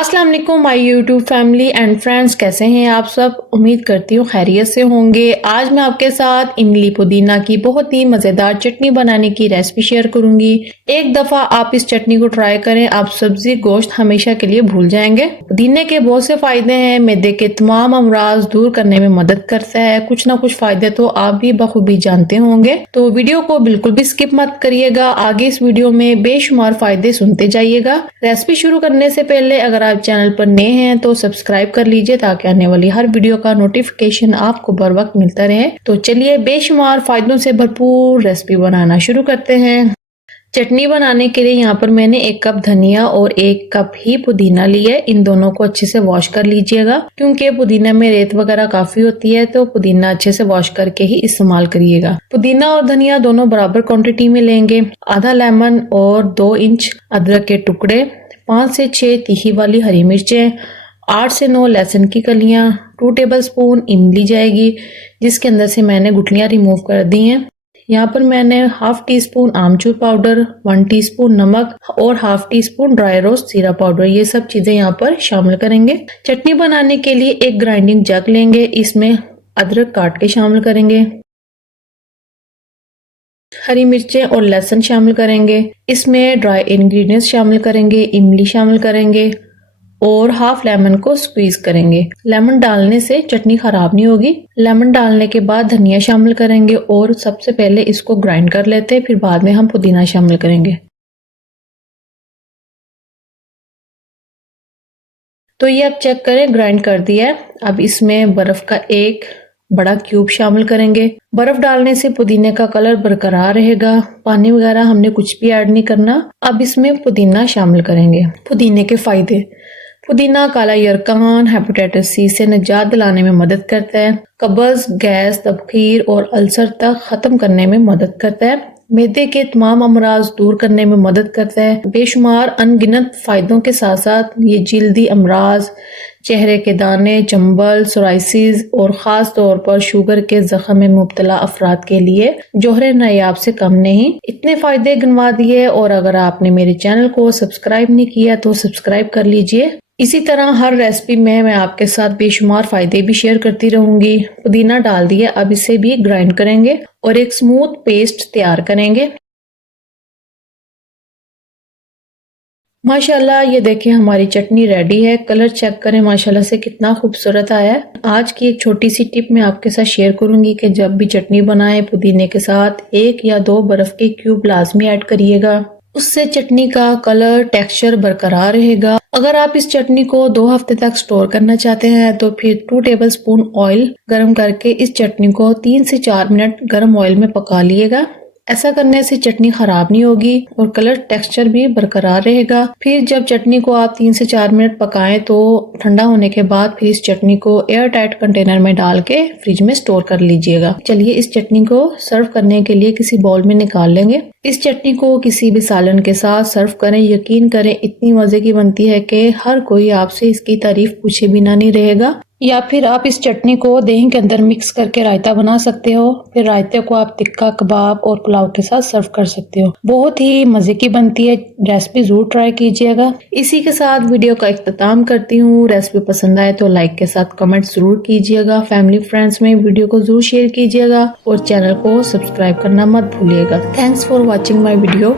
अस्सलाम वालेकुम my YouTube family and friends, कैसे हैं आप सब। उम्मीद करती हूँ खैरियत से होंगे। आज मैं आपके साथ इमली पुदीना की बहुत ही मज़ेदार चटनी बनाने की रेसिपी शेयर करूंगी। एक दफ़ा आप इस चटनी को ट्राई करें, आप सब्जी गोश्त हमेशा के लिए भूल जाएंगे। पुदीने के बहुत से फायदे हैं, मैदे के तमाम अमराज दूर करने में मदद करता है। कुछ ना कुछ फायदे तो आप भी बखूबी जानते होंगे, तो वीडियो को बिल्कुल भी स्किप मत करिएगा। आगे इस वीडियो में बेशुमार फायदे सुनते जाइएगा। रेसिपी शुरू करने से पहले अगर आप चैनल पर नए हैं तो सब्सक्राइब कर लीजिए ताकि आने वाली हर वीडियो का नोटिफिकेशन आपको बर वक्त मिलता रहे। तो चलिए बेशुमार फायदों से भरपूर रेसिपी बनाना शुरू करते हैं। चटनी बनाने के लिए यहाँ पर मैंने 1 कप धनिया और 1 कप ही पुदीना लिया है। इन दोनों को अच्छे से वॉश कर लीजिएगा, क्योंकि पुदीना में रेत वगैरह काफी होती है, तो पुदीना अच्छे से वॉश करके ही इस्तेमाल करिएगा। पुदीना और धनिया दोनों बराबर क्वांटिटी में लेंगे। आधा लेमन और 2 इंच अदरक के टुकड़े, 5 से 6 तीखी वाली हरी मिर्चें, 8 से 9 लहसुन की कलियां, 2 टेबलस्पून इमली जाएगी जिसके अंदर से मैंने गुठलियां रिमूव कर दी हैं। यहाँ पर मैंने हाफ टी स्पून आमचूर पाउडर, 1 टीस्पून नमक और half tea spoon dry roast जीरा पाउडर, ये सब चीजें यहाँ पर शामिल करेंगे। चटनी बनाने के लिए एक ग्राइंडिंग जग लेंगे, इसमें अदरक काट के शामिल करेंगे, हरी मिर्चें और लहसुन शामिल करेंगे, इसमें ड्राई इंग्रेडिएंट्स शामिल करेंगे, इमली शामिल करेंगे और हाफ लेमन को स्क्वीज करेंगे। लेमन डालने से चटनी खराब नहीं होगी। लेमन डालने के बाद धनिया शामिल करेंगे और सबसे पहले इसको ग्राइंड कर लेते हैं, फिर बाद में हम पुदीना शामिल करेंगे। तो ये अब चेक करें, ग्राइंड कर दिया है। अब इसमें बर्फ का एक बड़ा क्यूब शामिल करेंगे। बर्फ डालने से पुदीने का कलर बरकरार रहेगा, पानी वगैरह हमने कुछ भी ऐड नहीं करना। अब इसमें पुदीना शामिल करेंगे। पुदीने के फायदे: पुदीना काला यरकान हेपेटाइटिस सी से निजात दिलाने में मदद करता है, कब्ज, गैस, तबखीर और अल्सर तक खत्म करने में मदद करता है, मैदे के तमाम अमराज दूर करने में मदद करता है। बेशुमार अनगिनत फायदों के साथ साथ ये जिल्दी अमराज, चेहरे के दाने, चंबल, सोराइसिस और ख़ास तौर पर शुगर के जख्म में मुब्तला अफराद के लिए जोहरे नायाब से कम नहीं। इतने फायदे गिनवा दिए, और अगर आपने मेरे चैनल को सब्सक्राइब नहीं किया तो सब्सक्राइब कर लीजिए। इसी तरह हर रेसिपी में मैं आपके साथ बेशुमार फायदे भी शेयर करती रहूंगी। पुदीना डाल दिया, अब इसे भी ग्राइंड करेंगे और एक स्मूथ पेस्ट तैयार करेंगे। माशाल्लाह ये देखिए हमारी चटनी रेडी है। कलर चेक करें माशाल्लाह से कितना खूबसूरत आया है। आज की एक छोटी सी टिप मैं आपके साथ शेयर करूंगी कि जब भी चटनी बनाएं पुदीने के साथ 1 या 2 बर्फ के क्यूब लाजमी ऐड करिएगा, उससे चटनी का कलर टेक्सचर बरकरार रहेगा। अगर आप इस चटनी को 2 हफ्ते तक स्टोर करना चाहते हैं तो फिर 2 टेबलस्पून ऑयल गर्म करके इस चटनी को 3 से 4 मिनट गर्म ऑयल में पका लिएगा। ऐसा करने से चटनी खराब नहीं होगी और कलर टेक्सचर भी बरकरार रहेगा। फिर जब चटनी को आप 3 से 4 मिनट पकाएं तो ठंडा होने के बाद फिर इस चटनी को एयर टाइट कंटेनर में डाल के फ्रिज में स्टोर कर लीजिएगा। चलिए इस चटनी को सर्व करने के लिए किसी बाउल में निकाल लेंगे। इस चटनी को किसी भी सालन के साथ सर्व करें, यकीन करें इतनी मजे की बनती है कि हर कोई आपसे इसकी तारीफ पूछे बिना नहीं रहेगा। या फिर आप इस चटनी को दही के अंदर मिक्स करके रायता बना सकते हो, फिर रायते को आप टिक्का, कबाब और पुलाव के साथ सर्व कर सकते हो। बहुत ही मजे की बनती है, रेसिपी जरूर ट्राई कीजिएगा। इसी के साथ वीडियो का इख्तिताम करती हूँ। रेसिपी पसंद आए तो लाइक के साथ कमेंट जरूर कीजिएगा। फैमिली फ्रेंड्स में वीडियो को जरूर शेयर कीजिएगा और चैनल को सब्सक्राइब करना मत भूलिएगा। Thanks for watching my video.